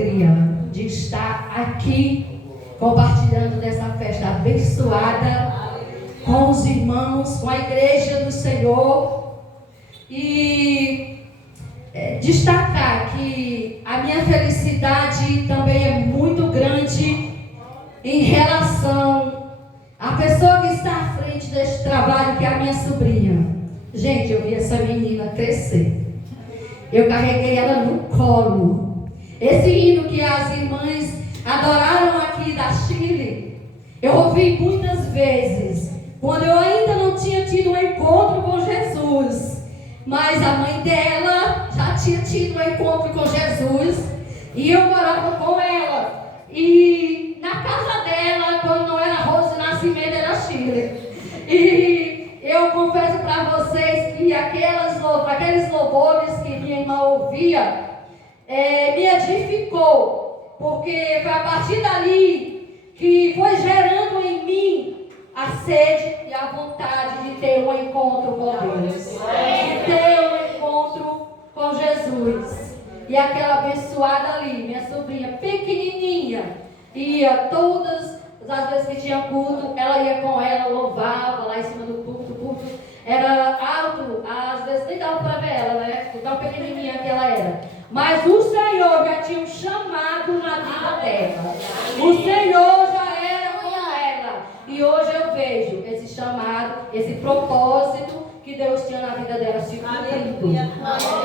alegria de estar aqui compartilhando dessa festa abençoada com os irmãos, com a igreja do Senhor. E destacar que a minha felicidade também é muito grande em relação à pessoa que está à frente deste trabalho, que é a minha sobrinha. Gente, eu vi essa menina crescer. Eu carreguei ela no colo. Esse hino que as irmãs adoraram aqui da Chile, eu ouvi muitas vezes, quando eu ainda não tinha tido um encontro com Jesus. Mas a mãe dela já tinha tido um encontro com Jesus. E eu morava com ela. E na casa dela, quando não era Rosa de Nascimento, era Chile. E eu confesso para vocês que aqueles louvores que minha irmã ouvia, me edificou. Porque foi a partir dali que foi gerando em mim a sede e a vontade de ter um encontro com Deus, de ter um encontro com Jesus. E aquela abençoada ali, minha sobrinha pequenininha, ia todas as vezes que tinha culto, ela ia com ela, louvava lá em cima do púlpito. O púlpito era alto, às vezes nem dava para ver ela, né? Tão pequenininha que ela era. Mas o Senhor já tinha um chamado na vida dela. O Senhor já era com ela. E hoje eu vejo esse chamado, esse propósito que Deus tinha na vida dela se cumprindo.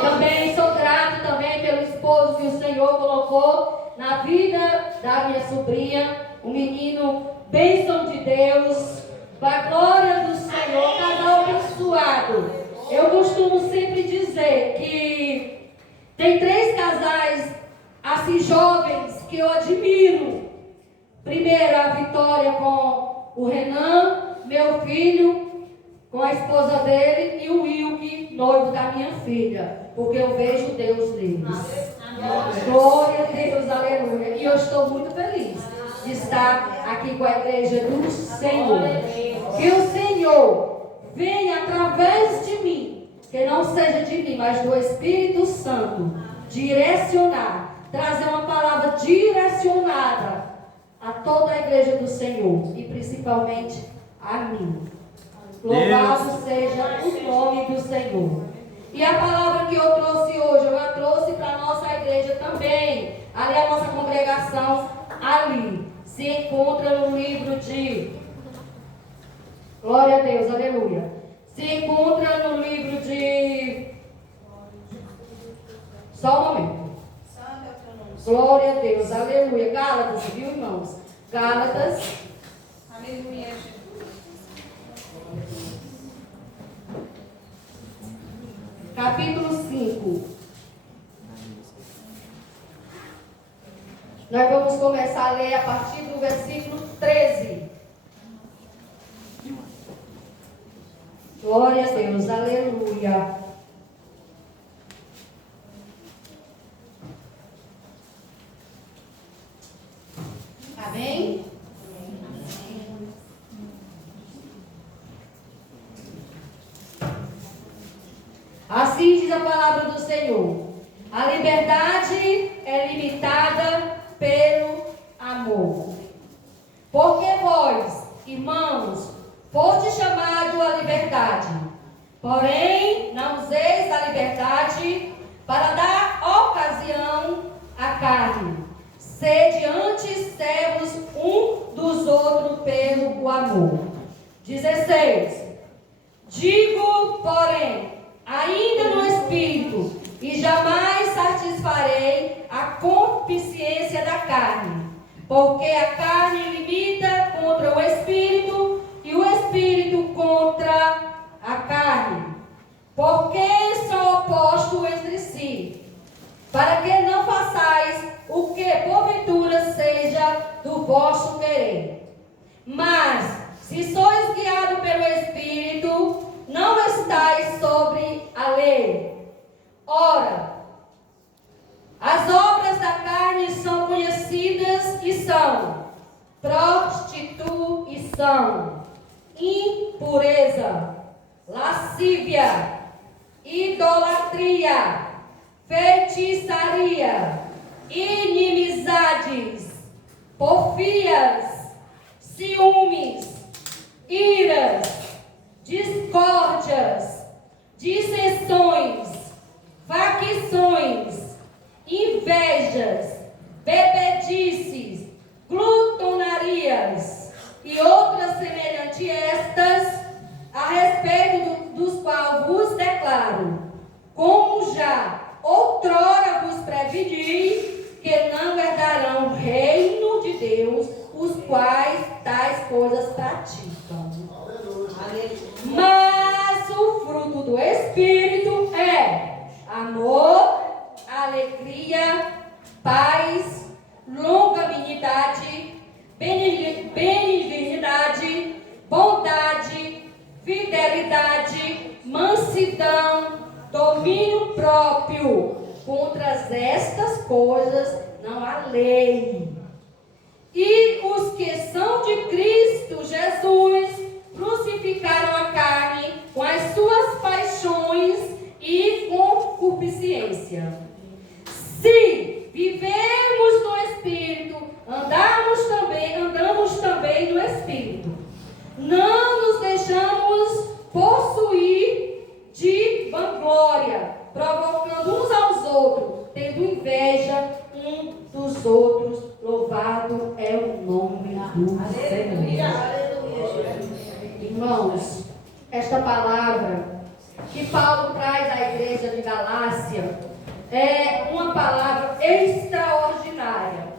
Também sou grato também pelo esposo que o Senhor colocou na vida da minha sobrinha, um menino bênção de Deus, para a glória do Senhor, casal abençoado. Eu costumo sempre dizer que tem 3 casais assim jovens que eu admiro. Primeiro, a Vitória com o Renan, meu filho, com a esposa dele, e o Wilke, noivo da minha filha, porque eu vejo Deus neles. Glória a Deus, aleluia. E eu estou muito feliz de estar aqui com a igreja do Senhor. Que o Senhor venha através de mim, que não seja de mim, mas do Espírito Santo, direcionar, trazer uma palavra direcionada a toda a igreja do Senhor e principalmente a mim. Louvado seja o nome do Senhor. E a palavra que eu trouxe hoje, eu a trouxe para a nossa igreja também. Ali a nossa congregação, ali, se encontra no livro de... Glória a Deus, aleluia. Se encontra no livro de... Só um momento. Glória a Deus, aleluia. Gálatas, viu, irmãos? Gálatas. Aleluia. Capítulo 5. Nós vamos começar a ler a partir do versículo 13. Glória a Deus, aleluia. Amém? Assim diz a palavra do Senhor: a liberdade é limitada pelo amor. Porque vós, irmãos, foste chamados à liberdade. Porém, não useis a liberdade para dar ocasião à carne. Sede antes servos um dos outros pelo amor. 16. Digo, porém, ainda no Espírito, e jamais satisfarei a concupiscência da carne, porque a carne limita contra o Espírito, e o Espírito contra a carne, porque são opostos entre si, para que não façais o que porventura seja do vosso querer. Mas, se sois guiados pelo Espírito, não estáis sobre a lei. Ora, as obras da carne são conhecidas e são prostituição, impureza, lascívia, idolatria, feitiçaria, inimizade, inimizades, porfias, ciúmes, iras, discórdias, dissensões, facções, invejas, bebedices, glutonarias e outras semelhantes estas, a respeito dos quais vos declaro, como já outrora vos previdi, que não herdarão o reino de Deus os quais tais coisas praticam. Aleluia. Mas o fruto do Espírito é amor, alegria, paz, longanimidade, benignidade, bondade, fidelidade, mansidão, domínio próprio. Contra estas coisas não há lei. E os que são de Cristo Jesus crucificaram a carne com as suas paixões e concupiscência. Se vivermos no Espírito, andamos também no Espírito. Não nos deixamos possuir de vanglória, provocando uns aos outros, tendo inveja um dos outros. Louvado é o nome do Senhor. Irmãos, esta palavra que Paulo traz à igreja de Galácia é uma palavra extraordinária.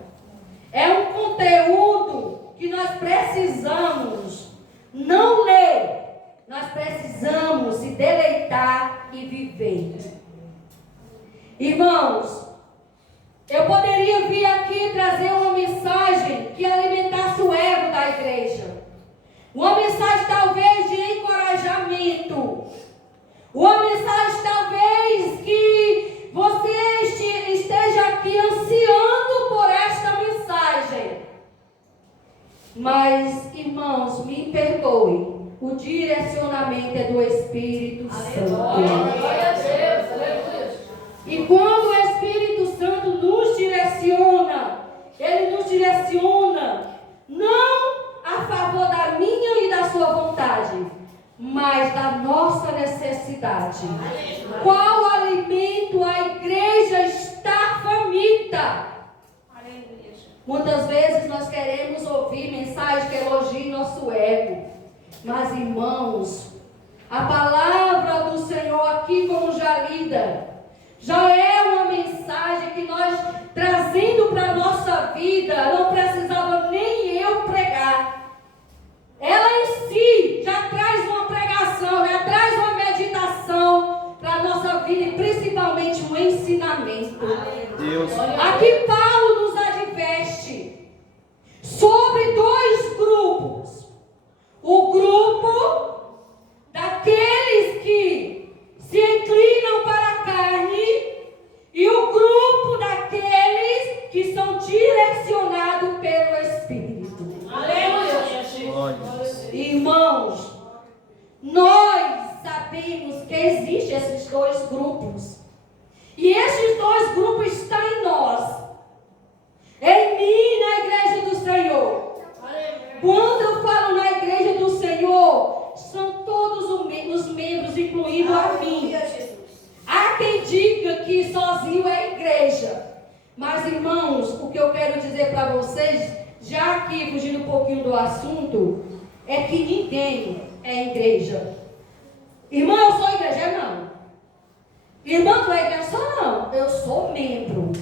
É um conteúdo que nós precisamos não ler, nós precisamos se deleitar e viver. Irmãos, eu poderia vir aqui trazer uma mensagem que alimentasse o ego da igreja. Uma mensagem talvez de encorajamento. Uma mensagem talvez que você esteja aqui ansiando por esta mensagem. Mas, irmãos, me perdoem. O direcionamento é do Espírito Santo. Glória a Deus, aleluia. E quando o Espírito Santo nos direciona, ele nos direciona não a favor da minha e da sua vontade, mas da nossa necessidade. Aleluia. Qual alimento a igreja está faminta? Aleluia. Muitas vezes nós queremos ouvir mensagens que elogiem nosso ego. Mas, irmãos, a palavra do Senhor aqui, como já lida, já é uma mensagem que nós, trazendo para a nossa vida, não precisava nem eu pregar. Ela em si já traz uma pregação, já traz uma meditação para a nossa vida e principalmente um ensinamento. Deus. Aqui Paulo nos adverte sobre dois grupos. O grupo daqueles que se inclinam para a carne e o grupo daqueles que são direcionados pelo Espírito. Aleluia! Irmãos, nós sabemos que existem esses dois grupos. E esses dois grupos estão em nós. Em mim, na igreja do Senhor. Quando eu falo na igreja do Senhor, são todos os membros, incluindo a mim. Há quem diga que sozinho é igreja. Mas, irmãos, o que eu quero dizer para vocês, já aqui fugindo um pouquinho do assunto, é que ninguém é igreja. Irmão, eu sou igreja? Não. Irmão, tu é igreja? Sou não. Eu sou membro.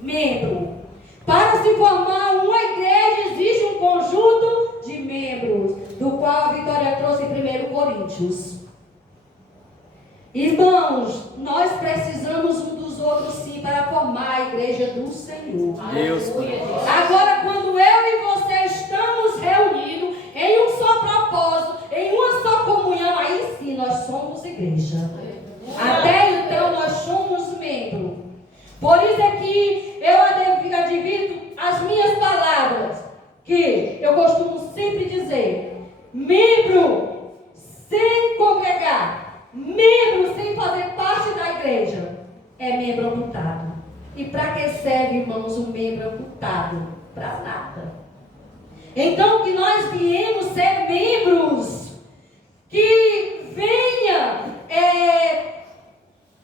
Membro. Para se formar uma igreja, existe um conjunto de membros, do qual a Vitória trouxe em 1 Coríntios. Irmãos, nós precisamos um dos outros sim para formar a igreja do Senhor. Deus. Agora, quando eu e você estamos reunidos em um só propósito, em uma só comunhão, aí sim nós somos igreja. Até então nós somos membros. Por isso é que eu advirto as minhas palavras, que eu costumo sempre dizer: membro sem congregar, membro sem fazer parte da igreja, é membro amputado. E para que serve, irmãos, um membro amputado? Para nada. Então, que nós viemos ser membros que venha,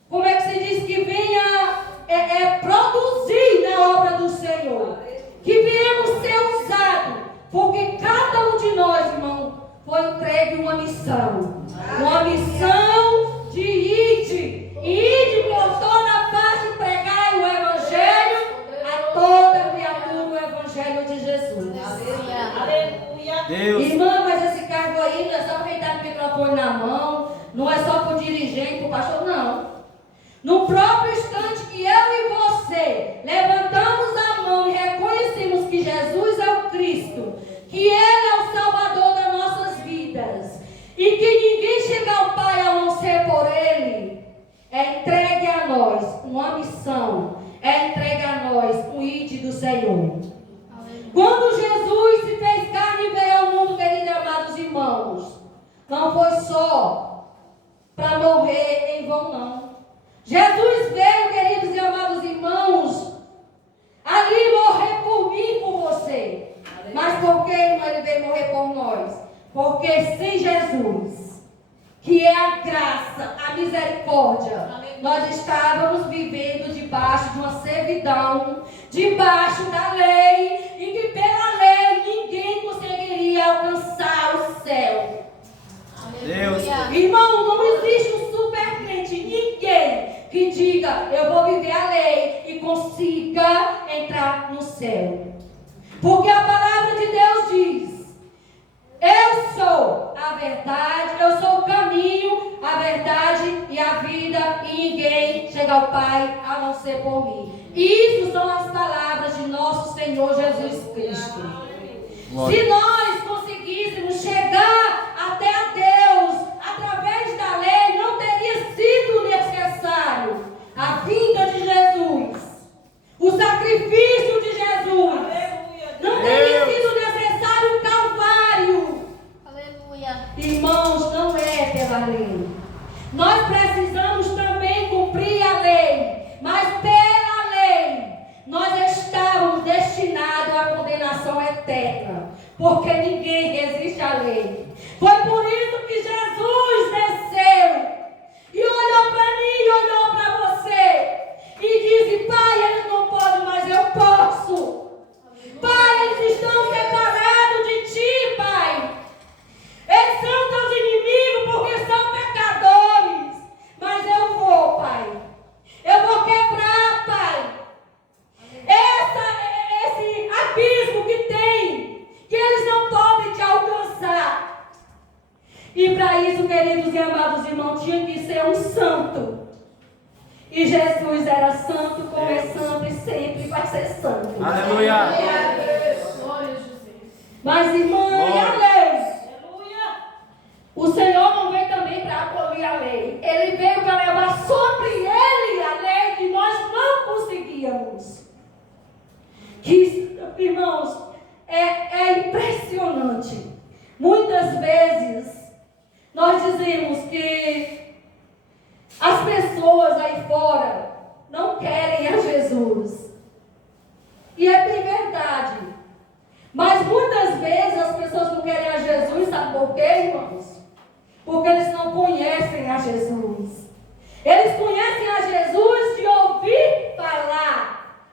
como é que se diz? Que venha produzir na obra do Senhor. Que viemos ser usados, porque cada um de nós, irmão, foi entregue uma missão. Uma missão de ide por toda parte pregar o Evangelho a toda criatura, o Evangelho de Jesus. Aleluia. Deus. Irmã, mas esse cargo aí não é só quem está com o microfone na mão, não é só para o dirigente, para o pastor, não. No próprio instante que eu e você levantamos a mão e reconhecemos que Jesus é o Cristo, que Ele é o Salvador das nossas vidas, e que ninguém chega ao Pai a não ser por Ele, é entregue a nós uma missão, é entregue a nós um ide do Senhor. Quando Jesus se fez carne e veio ao mundo, queridos e amados irmãos, não foi só para morrer em vão, não. Jesus veio, queridos e amados irmãos, ali morrer por mim e por você. Mas por que, irmão, Ele veio morrer por nós? Porque sem Jesus, que é a graça, a misericórdia, nós estávamos vivendo debaixo de uma servidão, debaixo da lei, e que pela lei ninguém conseguiria alcançar o céu. Deus. Irmão, não existe um super crente, ninguém que diga, eu vou viver a lei e consiga entrar no céu. Porque a palavra de Deus diz, eu sou a verdade, eu sou o caminho, a verdade e a vida, e ninguém chega ao Pai a não ser por mim. Isso são as palavras de nosso Senhor Jesus Cristo. Se nós conseguíssemos chegar até a Deus através da lei, não teria sido necessário a vinda de Jesus, o sacrifício de Jesus. Não teria sido necessário o Calvário. Aleluia. Irmãos, não é pela lei. Nós precisamos também cumprir a lei, mas pela lei nós estávamos destinados à condenação eterna, porque ninguém resiste à lei. Foi por isso que Jesus desceu e olhou para mim e olhou para você e disse, Pai, eles não podem, mas eu posso. Pai, eles estão separados de Ti, Pai. Eles são teus inimigos porque são pecadores. Mas eu vou, Pai. Eu vou quebrar, Pai, esse abismo que tem, que eles não podem te alcançar. E para isso, queridos e amados irmãos, tinha que ser um santo. E Jesus era santo, como é santo e sempre vai ser santo. Aleluia. Mas, irmã, e a lei? O Senhor não veio também para abolir a lei. Ele veio para levar sobre Ele a lei que nós não conseguíamos. Que, irmãos, é impressionante. Muitas vezes nós dizemos que as pessoas aí fora não querem a Jesus. E é bem verdade. Mas muitas vezes as pessoas não querem a Jesus, sabe por quê, irmãos? Porque eles não conhecem a Jesus. Eles conhecem a Jesus de ouvir falar.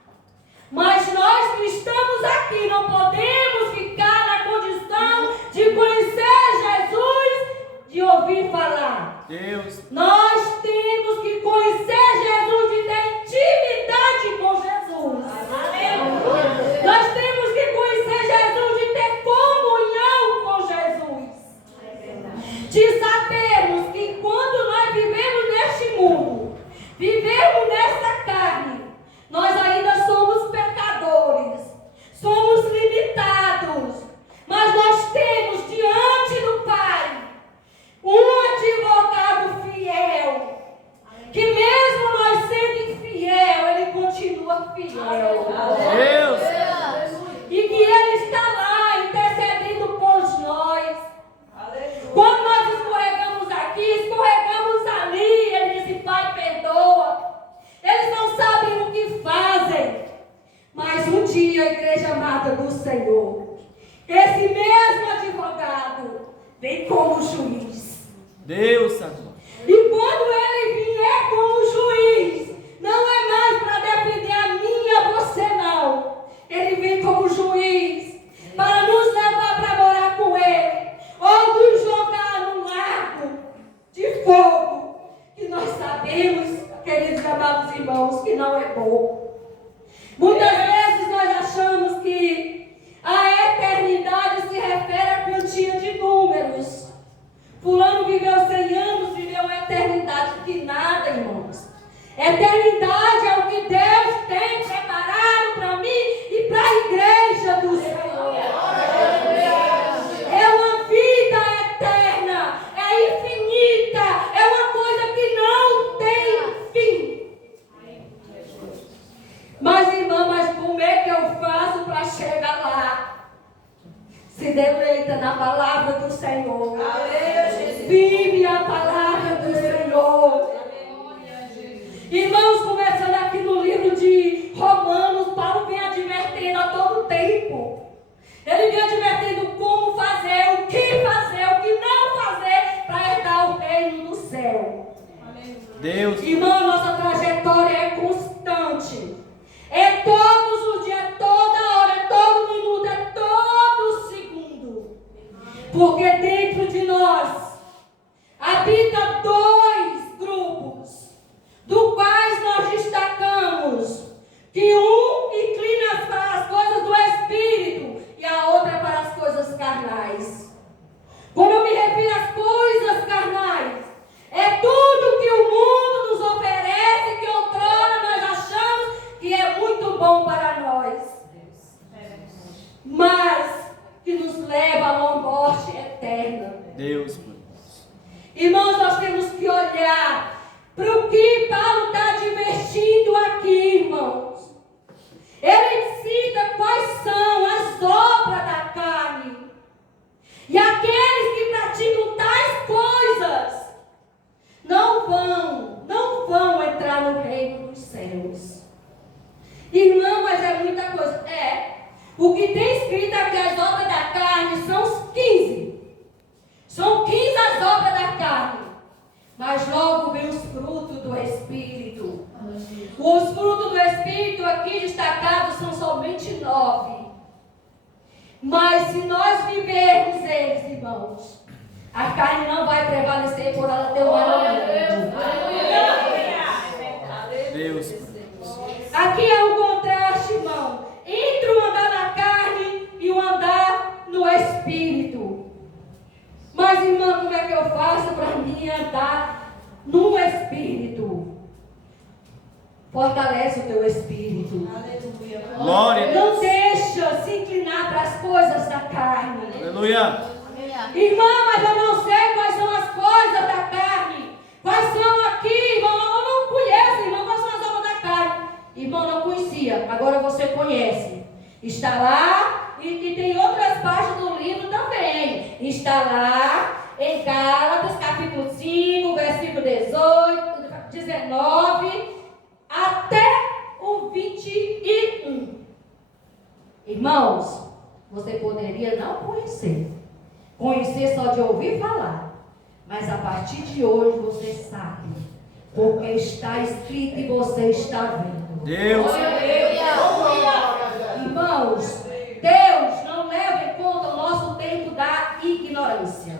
Mas nós que estamos aqui não podemos ficar na condição de conhecer Jesus de ouvir falar. Deus. Nós temos que conhecer Jesus, de ter intimidade com Jesus. Aleluia. Nós temos que conhecer Jesus, de ter comunhão com Jesus. De sabermos que quando nós vivemos neste mundo, vivemos dia, igreja amada do Senhor, esse mesmo advogado vem como juiz. Deus Santo. E quando ele vier como juiz, não é mais para defender a mim e a você, não. Ele vem como juiz para nos levar para morar com ele, ou nos jogar no lago de fogo, que nós sabemos, queridos e amados irmãos, que não é bom. Muitas vezes nós achamos que a eternidade se refere à quantia de números. Fulano viveu 100 anos, viveu uma eternidade. Que nada, irmãos. Eternidade é o que Deus tem preparado para mim e para a igreja do Senhor. É uma vida eterna, é infinita, é uma coisa que não tem fim. Mas, irmã, como é que eu faço para chegar lá? Se deleita na palavra do Senhor. Vive a palavra do Senhor. Irmãos, começando aqui no livro de Romanos, Paulo vem advertendo a todo tempo. Ele vem advertendo como fazer, o que não fazer para herdar o reino do céu. Deus. Irmão, nossa trajetória é constante. É todos os dias, é toda hora, é todo minuto, é todo segundo. Porque dentro de nós habita dois grupos, do quais nós destacamos que um inclina para as coisas do Espírito e a outra para as coisas carnais. Quando eu me refiro às coisas carnais, é tudo que o mundo nos oferece, que outrora nós achamos que é muito bom para nós, mas que nos leva a uma morte eterna. Deus. Irmãos, nós temos que olhar para o que Paulo está advertindo aqui, irmãos. Ele cita quais são as obras da carne. E aqueles que praticam tais coisas não vão entrar no reino dos céus. Irmão, mas é muita coisa. O que tem escrito aqui, as obras da carne, são os 15. São 15 as obras da carne. Mas logo vem os frutos do Espírito. Os frutos do Espírito aqui destacados são somente 9. Mas se nós vivermos eles, irmãos, a carne não vai prevalecer por ela ter uma Deus. Aqui é um contraste, irmão, entre o andar na carne e o andar no Espírito. Mas, irmã, como é que eu faço para mim andar no Espírito? Fortalece o teu Espírito. Glória a Deus. Não deixa se inclinar para as coisas da carne. Aleluia. Irmã, mas eu não sei quais são as coisas da carne. Quais são aqui, irmão? Eu não conheço, irmão, quais são as obras da carne. Irmão, não conhecia, agora você conhece. Está lá, e tem outras partes do livro também. Está lá em Gálatas, capítulo 5, versículo 18, 19, até o 21. Irmãos, você poderia não conhecer só de ouvir falar, mas a partir de hoje você sabe, porque está escrito e você está vendo. Deus. Irmãos, Deus não leva em conta o nosso tempo da ignorância,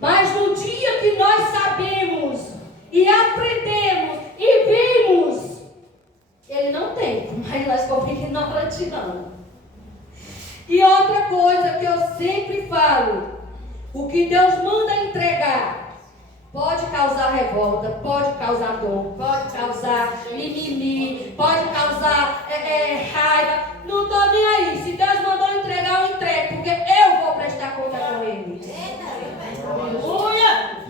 mas no dia que nós sabemos e aprendemos e vimos, Ele não tem, mas nós como ignorante não. E outra coisa que eu sempre falo, o que Deus manda entregar pode causar revolta, pode causar dor, pode causar mimimi, pode causar raiva. Não estou nem aí. Se Deus mandou entregar, eu entrego, porque eu vou prestar conta com Ele. Aleluia!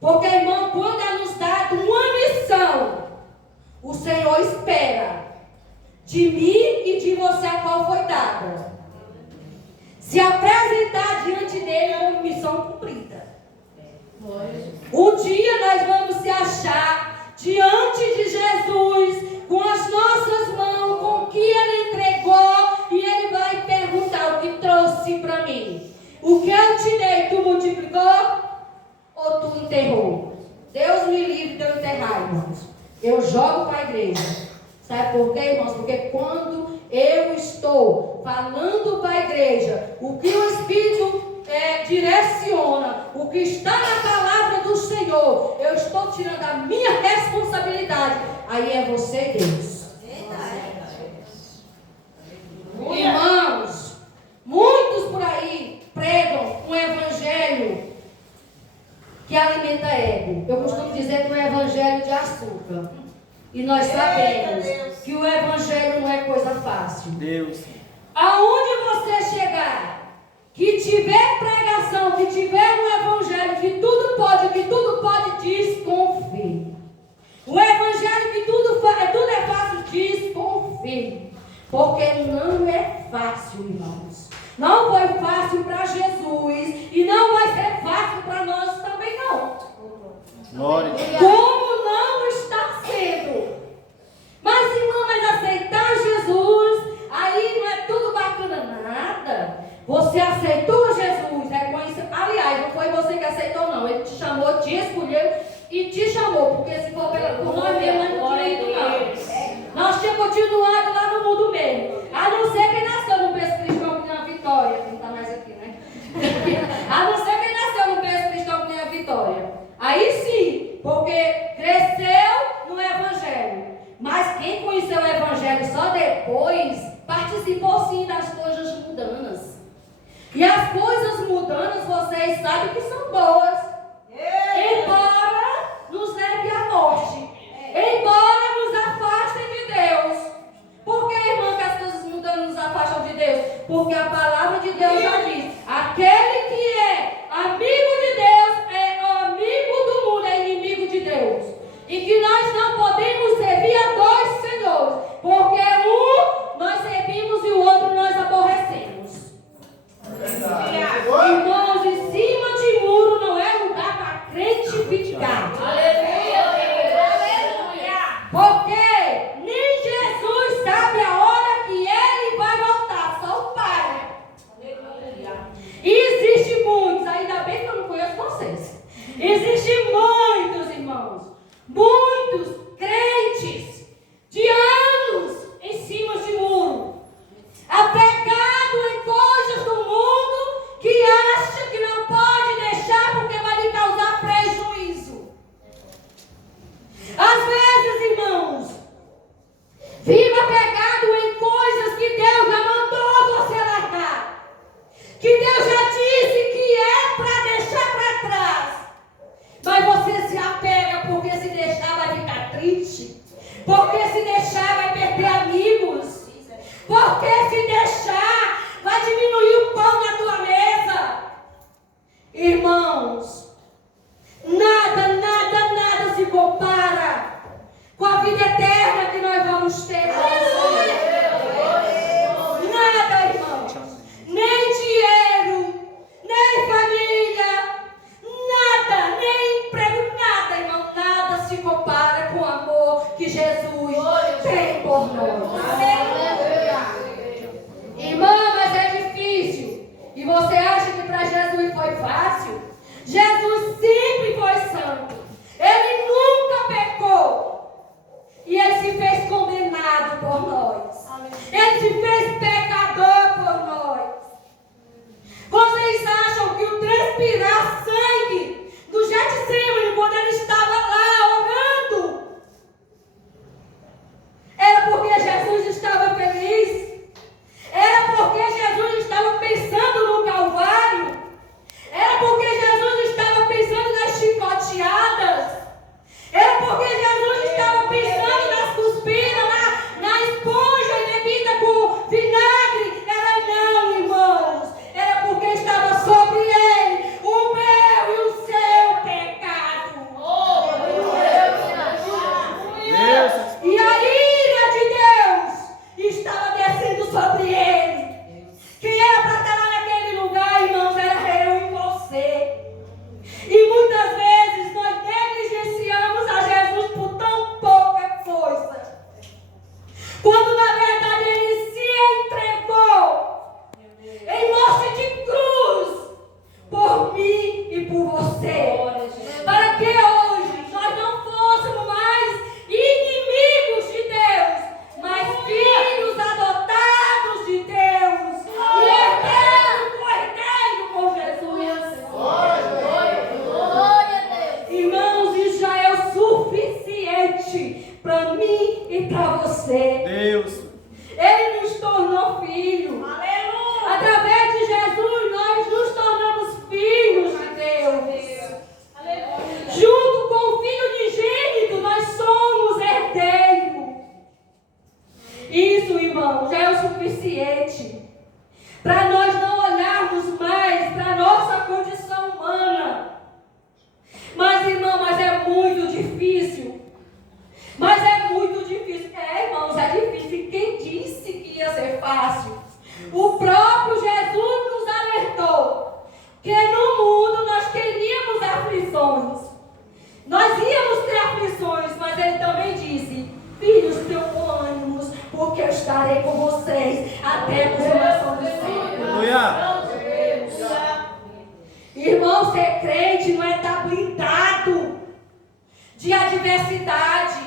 Porque, irmão, quando é nos dado uma missão, o Senhor espera de mim e de você a qual foi dada. Se apresentar diante dele como missão cumprida. Um dia nós vamos se achar diante de Jesus com as nossas mãos, com o que Ele entregou encerrar, irmãos. Eu jogo para a igreja. Sabe por quê, irmãos? Porque quando eu estou falando para a igreja o que o Espírito direciona, o que está na palavra do Senhor, eu estou tirando a minha responsabilidade. Aí é você e Deus. Irmãos, muitos por aí pregam um evangelho que alimenta ego. Eu costumo dizer que é um evangelho de açúcar. E nós sabemos que o evangelho não é coisa fácil. Deus. Aonde você chegar, que tiver pregação, que tiver um evangelho que tudo pode, desconfie. O evangelho que tudo é fácil, desconfie. Porque não é fácil, irmãos. Não foi fácil para Jesus e não vai ser fácil para nós também não. Glória. Como não está sendo? Mas, irmão, mas aceitar Jesus, aí não é tudo bacana nada. Você aceitou Jesus, reconheceu. Aliás, não foi você que aceitou, não. Ele te chamou, te escolheu e te chamou. Porque se for por nós mesmos, nós não tinha ido, não. Nós tínhamos continuado lá no mundo mesmo. A não ser quem nasceu no berço cristão que tem a vitória. Que não está mais aqui, né? A não ser quem nasceu no berço cristão que tem a vitória. Aí sim, porque cresceu no evangelho. Mas quem conheceu o evangelho só depois, participou sim das coisas mundanas. E as coisas mundanas, vocês sabem que são boas. Embora nos leve à morte. Embora nos afastem de Deus. Por que, irmã, que as coisas mundanas nos afastam de Deus? Porque a palavra de Deus já diz: aquele que é amigo de Deus é amigo do mundo, é inimigo de Deus. E que nós não podemos servir a dois senhores, porque um nós servimos e o outro nós aborrecemos. Irmãos, em cima de muro não é lugar para crente ficar. Porque nem Jesus sabe a hora que ele vai voltar, só o Pai. E existe muitos, ainda bem que eu não conheço vocês. Existem muitos, irmãos, muitos para nós não olharmos mais para a nossa condição humana. Mas, irmão, é muito difícil. Mas é muito difícil. Irmãos, é difícil. E quem disse que ia ser fácil? O próprio Jesus nos alertou que no mundo nós teríamos aflições. Nós íamos ter aflições, mas ele também disse: filhos, tenham bom ânimo, porque eu estarei com vocês até a consumação dos séculos. Aleluia. Irmão, ser crente não é estar blindado de adversidade,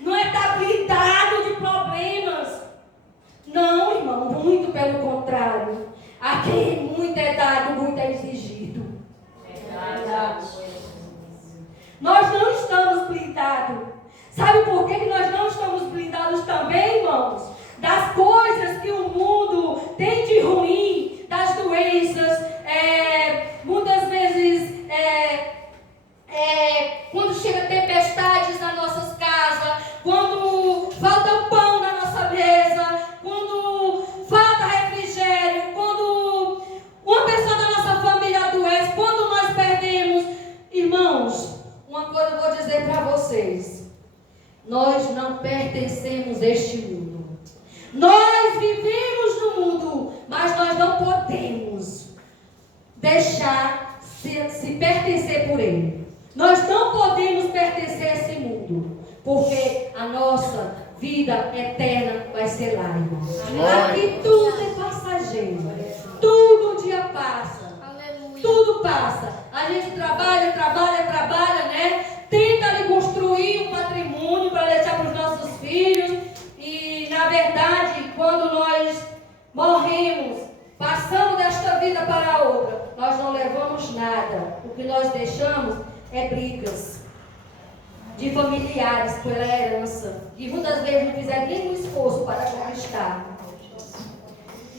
não é estar blindado de problemas. Não, irmão, muito pelo contrário. A quem muito é dado, muito é exigido. Nós não estamos blindados. Sabe por que nós não estamos blindados também, irmãos? Das coisas que o mundo tem de ruim, das doenças, muitas vezes, quando chega tempestades nas nossas casas, quando falta pão na nossa mesa, quando falta refrigério, quando uma pessoa da nossa família adoece, quando nós perdemos. Irmãos, uma coisa eu vou dizer para vocês: nós não pertencemos a este mundo. Nós vivemos no mundo, mas nós não podemos deixar se pertencer por ele. Nós não podemos pertencer a esse mundo, porque a nossa vida eterna vai ser lá, irmãos. Aqui tudo é passageiro, tudo um dia passa. Aleluia. Tudo passa. A gente trabalha, né? Tenta ali construir um patrimônio para deixar para os nossos filhos. E, na verdade, quando nós morremos, passamos desta vida para a outra, nós não levamos nada. O que nós deixamos é brigas de familiares pela herança, que muitas vezes não fizeram nenhum esforço para conquistar.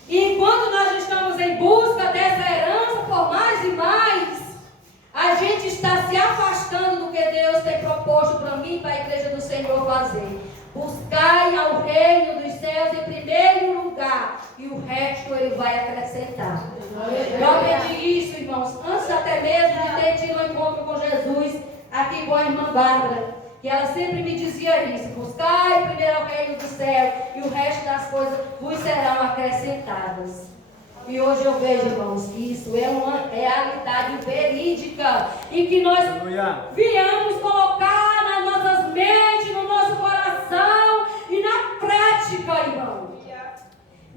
E enquanto nós estamos em busca dessa herança por mais e mais, a gente está se afastando do que Deus tem proposto para mim e para a igreja do Senhor fazer. Buscai ao reino dos céus em primeiro lugar, e o resto ele vai acrescentar. Eu aprendi isso, irmãos, antes até mesmo de ter tido um encontro com Jesus aqui com a irmã Bárbara, que ela sempre me dizia isso: buscai primeiro o reino do céu, e o resto das coisas vos serão acrescentadas. E hoje eu vejo, irmãos, que isso é uma realidade verídica, e que nós viemos colocar nas nossas mentes, no nosso coração e na prática, irmão.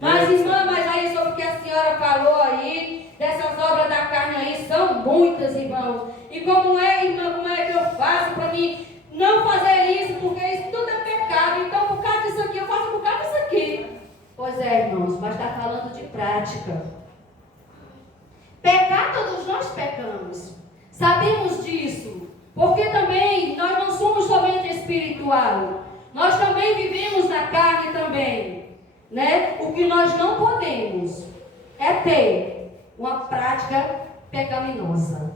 Mas, irmã, aí sobre o que a senhora falou aí, dessas obras da carne aí, são muitas, irmãos. E como é, irmã, como é que eu faço para mim não fazer isso? Porque isso tudo é pecado. Então, por causa disso aqui, eu faço por causa disso aqui. Pois é, irmãos, mas está falando de prática. Pecar, todos nós pecamos. Sabemos disso. Porque também nós não somos somente espiritual. Nós também vivemos na carne também. Né? O que nós não podemos é ter uma prática pecaminosa.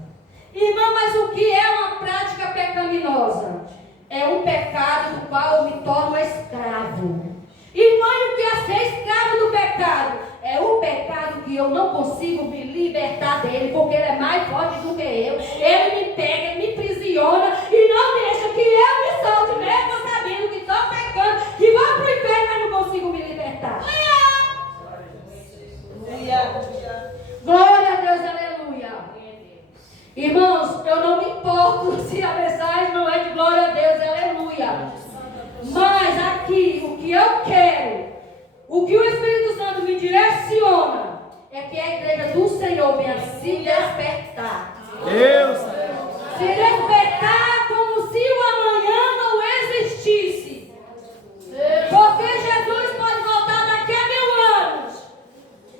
Irmã, mas o que é uma prática pecaminosa? É um pecado do qual eu me torno escravo. Irmã, e o que é ser escravo do pecado? É o pecado que eu não consigo me libertar dele, porque ele é mais forte do que eu. Ele me pega, ele me aprisiona e não deixa que eu me solte, mesmo sabendo que estou pecando, que vou para o inferno, mas não consigo me libertar. Glória a Deus, aleluia. Irmãos, eu não me importo se a mensagem não é de glória a Deus, aleluia. Mas aqui, o que eu quero, o que o Espírito Santo me direciona, é que a igreja do Senhor venha se despertar. Deus. Se despertar como se o amanhã não existisse. Porque Jesus pode voltar daqui a 1000 anos.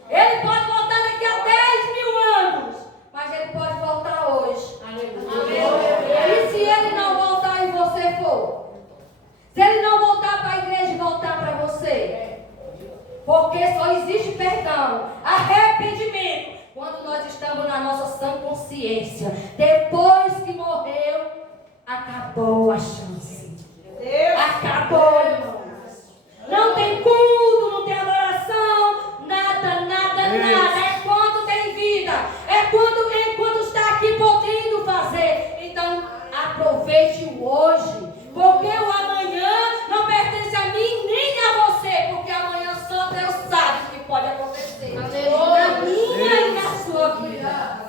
Ele pode voltar daqui a 10.000 anos. Mas ele pode voltar hoje. E se ele não voltar e você for? Se ele não voltar para a igreja e voltar para você? Porque só existe perdão, arrependimento, quando nós estamos na nossa sã consciência. Depois que morreu, acabou a chance. Acabou, irmãos. Não tem culto, não tem adoração, nada. Na minha e na sua vida.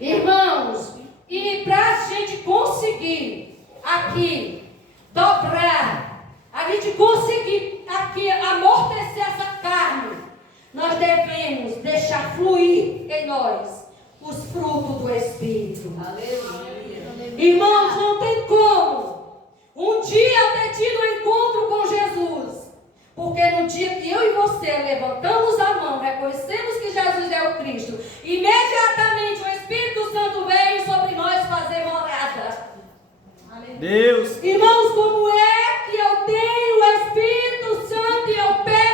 Irmãos, e para a gente conseguir aqui dobrar, a gente conseguir aqui amortecer essa carne, nós devemos deixar fluir em nós os frutos do Espírito. Irmãos, não tem como um dia eu ter tido um encontro com Jesus, porque no dia que eu e você levantamos a mão, reconhecemos que Jesus é o Cristo, imediatamente o Espírito Santo veio sobre nós fazer morada. Deus. Irmãos, como é que eu tenho o Espírito Santo e eu peco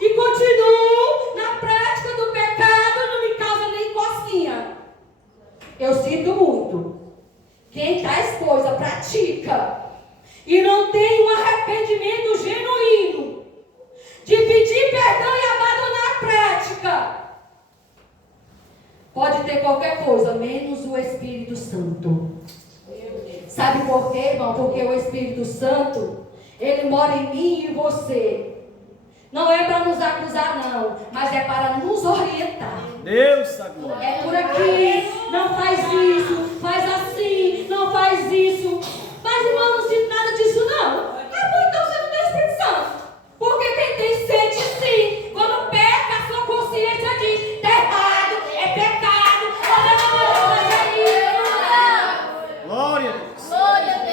e continuo na prática do pecado, não me causa nem cosquinha? Eu sinto muito. Quem tais coisas pratica e não tem um arrependimento genuíno de pedir perdão e abandonar a prática, pode ter qualquer coisa, menos o Espírito Santo. Sabe por quê, irmão? Porque o Espírito Santo, ele mora em mim e em você. Não é para nos acusar, não, mas é para nos orientar. Deus, a glória. É por aqui, não faz isso, faz assim, não faz isso. Mas, irmão, não sinto nada disso, não. Então você não tem Espírito Santo. Porque quem tem sente sim. Quando peca, a sua consciência diz: tá errado, é pecado, eu não vou fazer isso. Glória a Deus. Glória a Deus.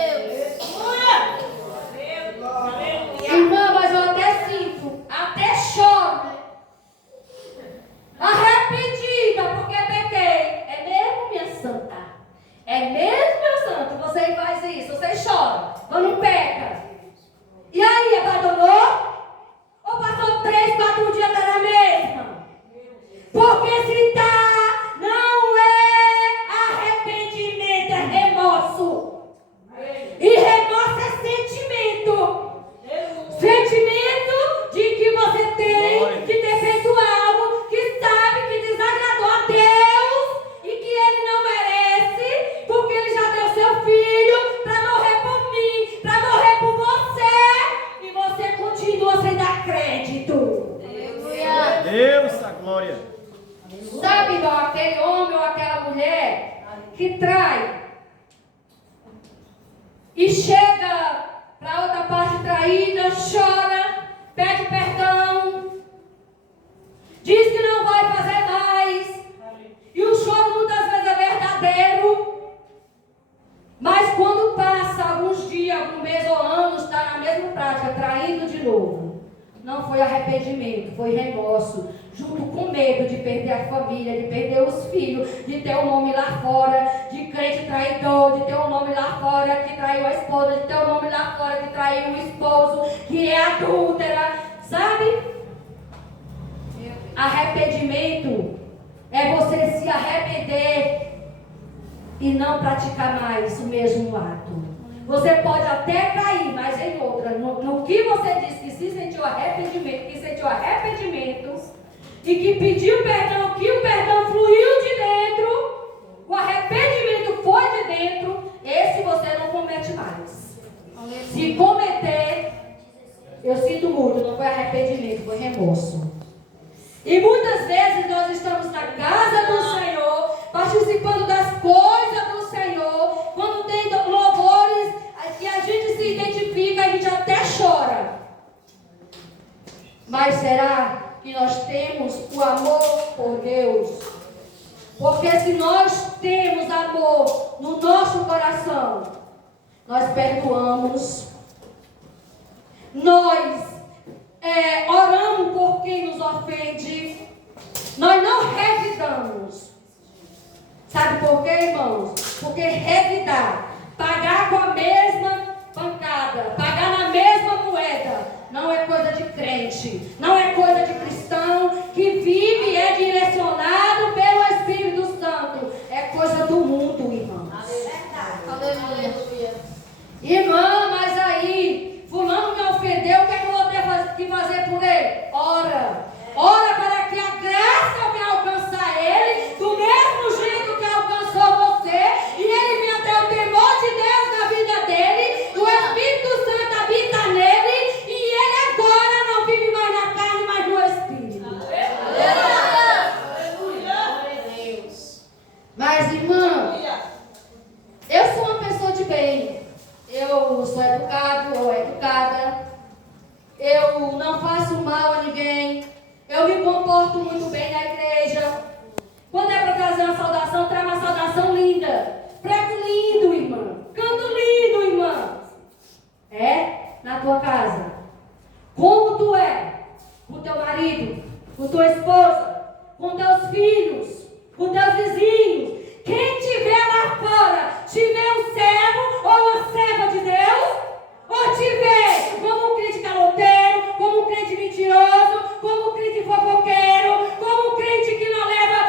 Irmã, mas eu até sinto, até choro, arrependida porque pequei. É mesmo, minha santa? É mesmo, meu santo? Você faz isso, você chora, quando peca. E aí, abandonou? Ou passou 3, 4 dias tá na mesma? Porque se tá, não é arrependimento, é remorso. E remorso é sentimento. Sentimento de que você tem que ter feito algo que sabe que desagradou a Deus e que Ele não merece, porque Ele já deu seu filho para morrer por mim, para morrer por você, e você continua sem dar crédito. Deus, a glória. Sabe, irmão, aquele homem ou aquela mulher que trai e chega para outra parte traída, chora, pede perdão, diz que não vai fazer mais, e o choro muitas vezes é verdadeiro, mas quando passa alguns dias, algum mês ou anos, está na mesma prática, traindo de novo. Não foi arrependimento, foi remorso, junto com medo de perder a família, de perder os filhos, de ter um nome lá fora, de crente traidor, de ter um nome lá fora que traiu a esposa, de ter um nome lá fora que traiu o esposo, que é adúltera, sabe? Arrependimento é você se arrepender e não praticar mais o mesmo ato. Você pode até cair, mas em outra. No que você disse que se sentiu arrependimento, e que pediu perdão, que o perdão fluiu de dentro, o arrependimento foi de dentro, esse você não comete mais. Se cometer, eu sinto muito, não foi arrependimento, foi remorso. E muitas vezes nós estamos na casa do Senhor, participando das coisas do Senhor, quando tem louvores que a gente se identifica, a gente até chora. Mas será que nós temos o amor por Deus? Porque se nós temos amor no nosso coração, nós perdoamos, nós oramos por quem nos ofende, nós não revidamos. Sabe por quê, irmãos? Porque revidar, pagar com a mesma pancada, pagar na mesma moeda, não é coisa de crente, não é coisa de cristão que vive e é direcionado pelo Espírito Santo. É coisa do mundo, irmãos. Aleluia. Irmã, mas aí, fulano me ofendeu, o que é que eu vou ter que fazer por ele? Ora. Ora para que a graça venha alcançar ele, do mesmo jeito que alcançou você, e ele venha ter o temor de Deus na vida dele, o Espírito Santo habita nele, e ele agora não vive mais eu não faço mal a ninguém. Eu me comporto muito bem na igreja. Quando é para trazer uma saudação, traz uma saudação linda. Prego lindo, irmã. Canto lindo, irmã. É? Na tua casa. Como tu é? Com teu marido, com tua esposa, com teus filhos, com teus vizinhos. Quem te vê lá fora, te vê um servo ou uma serva de Deus? Ou te vê como um crente caloteiro, como um crente mentiroso, como um crente fofoqueiro, como um crente que não leva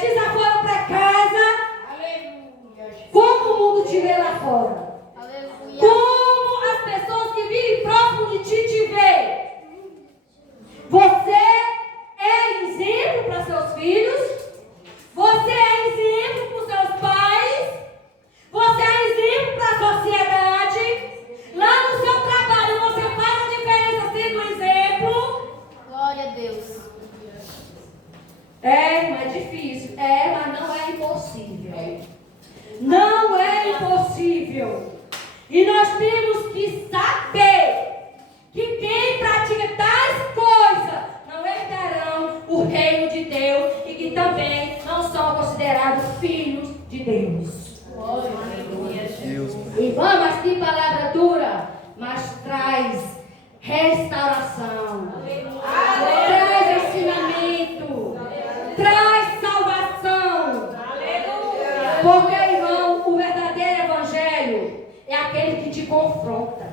desaforo para casa? Aleluia. Como o mundo te vê lá fora? Aleluia. Como as pessoas que vivem próximo de ti te veem? Você é exemplo para seus filhos? Você é exemplo para os seus pais? Você é exemplo para a sociedade? Lá no seu trabalho você faz a diferença sendo exemplo? Glória a Deus. É difícil. Mas não é impossível. Não é impossível. E nós temos que saber que quem pratica tais coisas não herdarão o reino de Deus e que também não são considerados filhos de Deus. Irmã, mas que palavra dura, mas traz restauração, traz ensinamento, traz salvação. Porque, irmão, o verdadeiro evangelho é aquele que te confronta.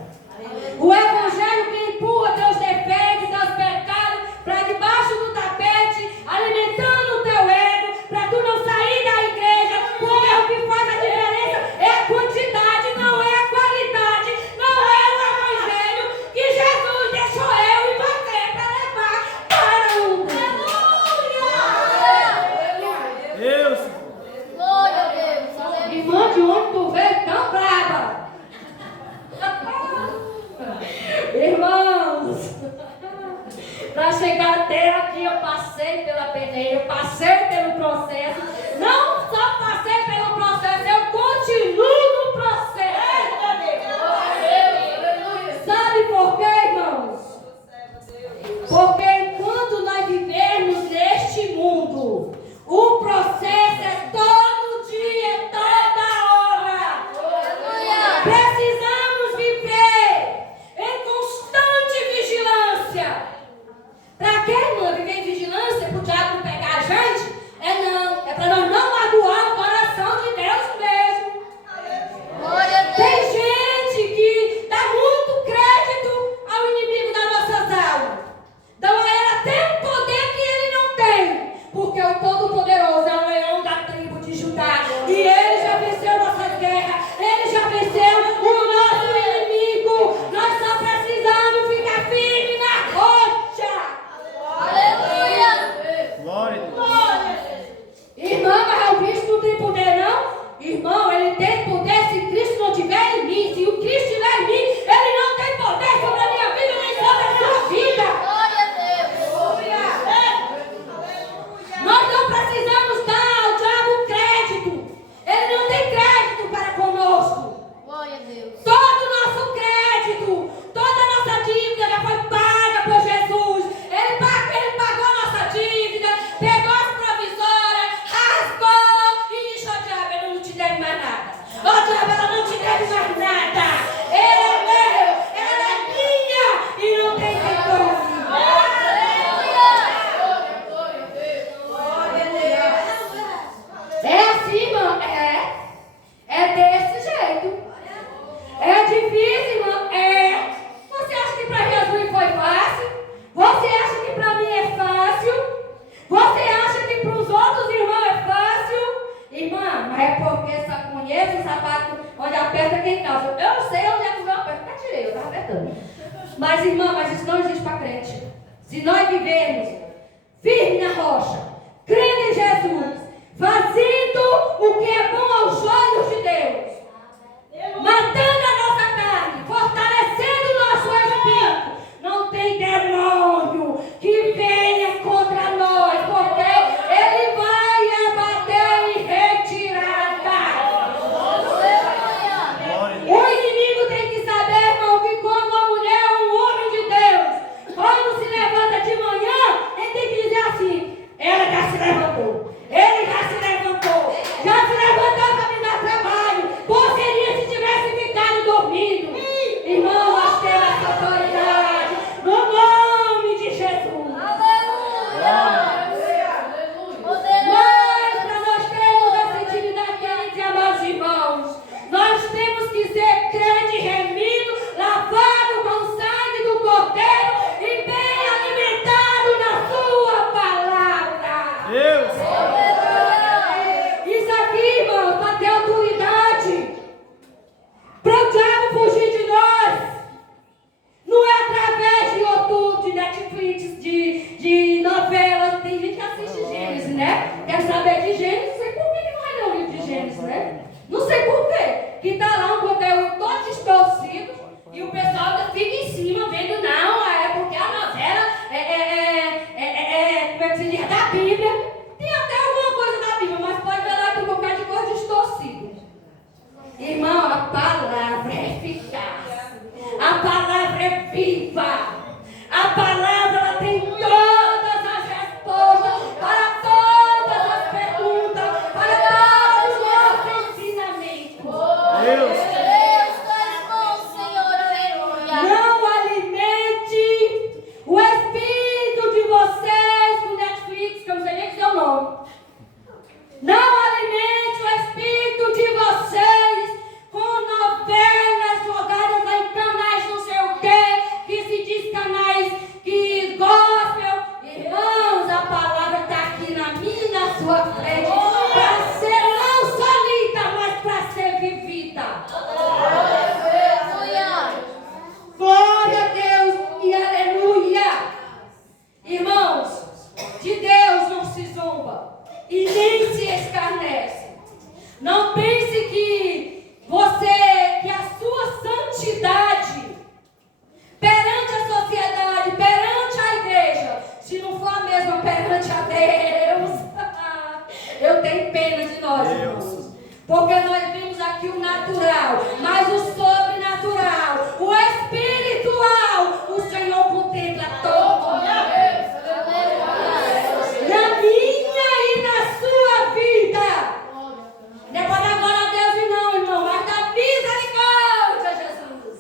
O evangelho que empurra teus defeitos, teus pecados para debaixo do tapete, alimentando o teu ego, para tu não sair da igreja, porque o que faz a diferença é a quantidade, não é a qualidade, não é o evangelho que Jesus deixou eu e você para levar para o mundo. Aleluia! Deus. Glória a Deus. Aleluia. Irmã, de onde tu veio tão brava? Irmãos, para chegar até aqui eu passei pela peneira, eu passei pelo processo. Não só passei pelo processo, eu continuo no processo. Sabe por quê, irmãos? Porque enquanto nós vivermos neste mundo, o processo é todo dia, toda hora. Aleluia. Precisamos viver em constante vigilância. Para quê, irmã? Viver em vigilância para o diabo não pegar a gente? É para nós não magoar o coração de Deus mesmo. Glória a Deus. Tem gente que dá muito crédito ao inimigo das nossas almas. Dão a ele até um poder que ele não tem. Porque o Todo-Poderoso é o leão da tribo de Judá. E ele já venceu nossas guerras. Ele já venceu o nosso inimigo. Nós só precisamos ficar firmes na rocha. Aleluia. Glória a Deus. Irmã, mas o Cristo não tem poder, não? Irmão, ele tem poder se Cristo não estiver em mim. Se o Cristo estiver em mim, ele não tem poder sobre a minha vida nem sobre a sua vida. Glória a Deus. Nós não precisamos dar ao diabo crédito. Ele não tem crédito para conosco. Glória a Deus. Todo o nosso crédito, toda a nossa dívida já foi paga por Jesus. Ele pagou a nossa dívida, pegou as provisórias, rasgou e disse: ó diabo, ele não te deve mais nada. Ó diabo, ela não te deve mais nada. Ele é meu, ela é minha e não tem retorno. É assim, irmã? É desse jeito. É difícil, irmão? É. Você acha que para Jesus foi fácil? Você acha que para mim é fácil? Você acha que para os outros irmãos é fácil? Irmã, mas é porque só conhece o sapato onde aperta quem calça. Eu sei onde é que o meu aperta. Até tirei, eu estava apertando. Mas, irmã, mas isso não existe para crente. Se nós vivermos firme na rocha, crendo em Jesus, fazendo o que é bom aos olhos de Deus, matando a nossa carne, fortalecendo o nosso espírito, não tem demônio que venha contra nós, porque ele vai abater em retirada. Glória a Deus. O inimigo tem que saber, irmão, que quando uma mulher ou um homem né? Quer saber de Gênesis? Não sei por que não vai ler o livro de Gênesis, né? Não sei por quê. Que está lá um conteúdo todo distorcido e o pessoal ainda fica em cima vendo, não, é porque a novela como é que se diz? Da Bíblia. Tem até alguma coisa da Bíblia, mas pode ver lá que um bocado de coisa distorcida. Irmão, a palavra é eficaz. A palavra é viva. A palavra ela tem todas as respostas para todas as perguntas, para todos os nossos ensinamentos. Deus é bom, Senhor, aleluia. Não alimente o espírito de vocês com Netflix, que eu não sei nem dizer o nome. Não alimente o espírito de vocês com novelas jogadas lá em canais não sei o que se diz canais que gospel. Irmãos, a palavra está aqui na minha e na sua frente para ser não só lida, mas para ser vivida. Aleluia. Glória a Deus e aleluia. Irmãos, de Deus não se zomba e nem se escarnece. Não pense que a sua santidade perante a sociedade, perante a igreja, se não for a mesma perante a Deus, eu tenho pena de nós, irmãos. Porque nós vimos aqui o natural, mas o sobrenatural, o espiritual, o Senhor contempla todo mundo. Na minha e na sua vida. Depois da glória a Deus e não, irmão, mas da misericórdia, Jesus.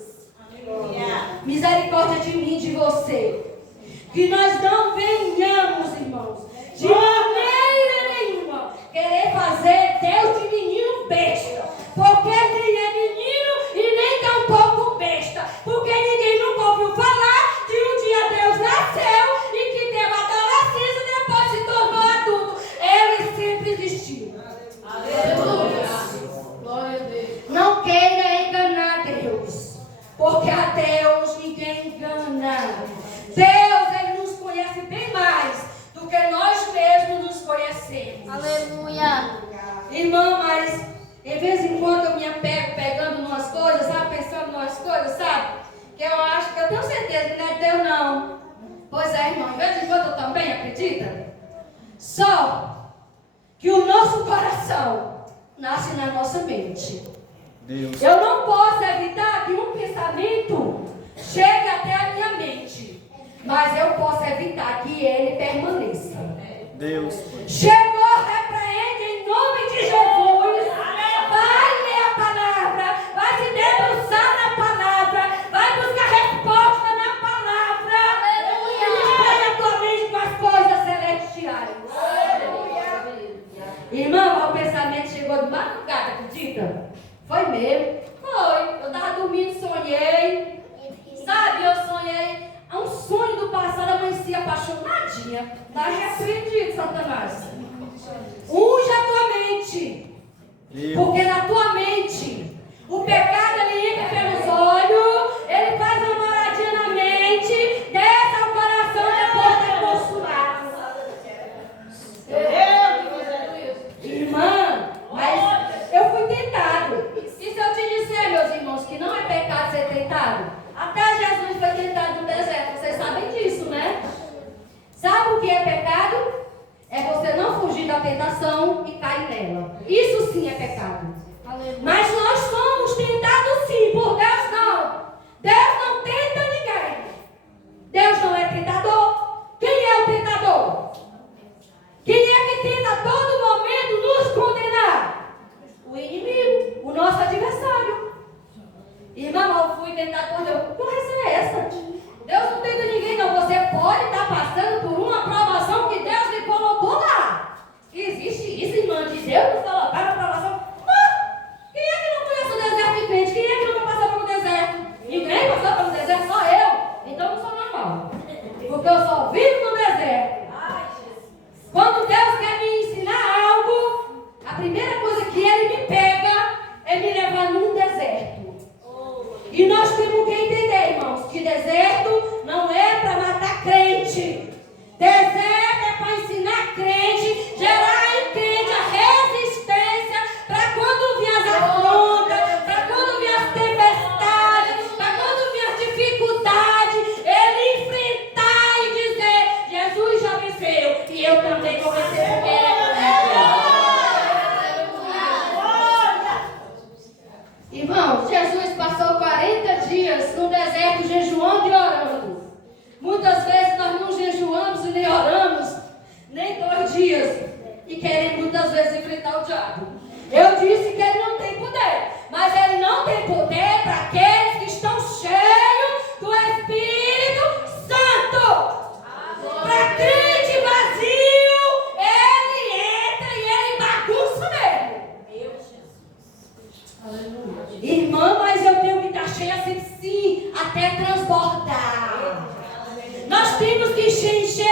Misericórdia de mim, de você. Que nós não venhamos, irmãos, de maneira nenhuma, querer fazer Deus de menino besta. Porque nem é menino e nem tampouco besta. Porque ninguém nunca ouviu falar de um dia Deus nasceu e que teve adolescência e depois se tornou adulto. Ele sempre existiu. Não queira enganar Deus, porque a Deus ninguém engana. Deus, Ele nos conhece bem mais do que nós mesmos nos conhecemos. Aleluia. Irmão, mas em vez em quando eu me apego pegando umas coisas, sabe, pensando em umas coisas, sabe, que eu acho que eu tenho certeza que não é de Deus não. Pois é, irmão, em vez em quando eu também acredita. Só que o nosso coração nasce na nossa mente. Deus. Eu não posso evitar que um pensamento chegue até a minha mente, mas eu posso evitar que ele permaneça. Deus. Chegou, repreende em nome de Jesus. Vai ler a palavra, vai se debruçar na palavra, vai buscar resposta na palavra. E vai a tua mente com as coisas celestiais. Irmão, o pensamento chegou de madrugada, acredita? Foi mesmo? Foi. Eu estava dormindo, sonhei. Sabe, eu sonhei. Um sonho do passado, amanheci apaixonadinha. Está repreendido, Satanás. Unge a tua mente. Porque na tua mente, o pecado ele entra pelos olhos, ele faz uma moradinha na mente, desce ao coração depois de consumado. Irmã, mas eu fui tentado. E se eu te disser, meus irmãos, que não é pecado ser tentado? Até Jesus foi tentado no deserto. Vocês sabem disso, né? Sabe o que é pecado? É você não fugir da tentação e cair nela. Isso sim é pecado. Mas nós somos tentados sim, por Deus não. Deus não tenta ninguém. Deus não é tentador. Quem é o tentador? Quem é que tenta a todo momento nos condenar? O inimigo, o nosso adversário. Irmão, eu fui tentar por Deus. Que porra é essa? Deus não tenta ninguém, não. Você pode estar passando por uma provação que Deus lhe colocou lá. Existe isso, irmã, de Deus nos colocar na provação. Quem é que não conhece o deserto de crente? Quem é que nunca passou pelo deserto? Ninguém passou pelo deserto, só eu. Então não sou normal. Porque eu só vivo no deserto. Quando Deus quer me ensinar algo, a primeira coisa que Ele me pega é me levar num deserto. E nós temos que entender, irmãos, que deserto não é para matar crente. Deserto é para ensinar crente. temos que encher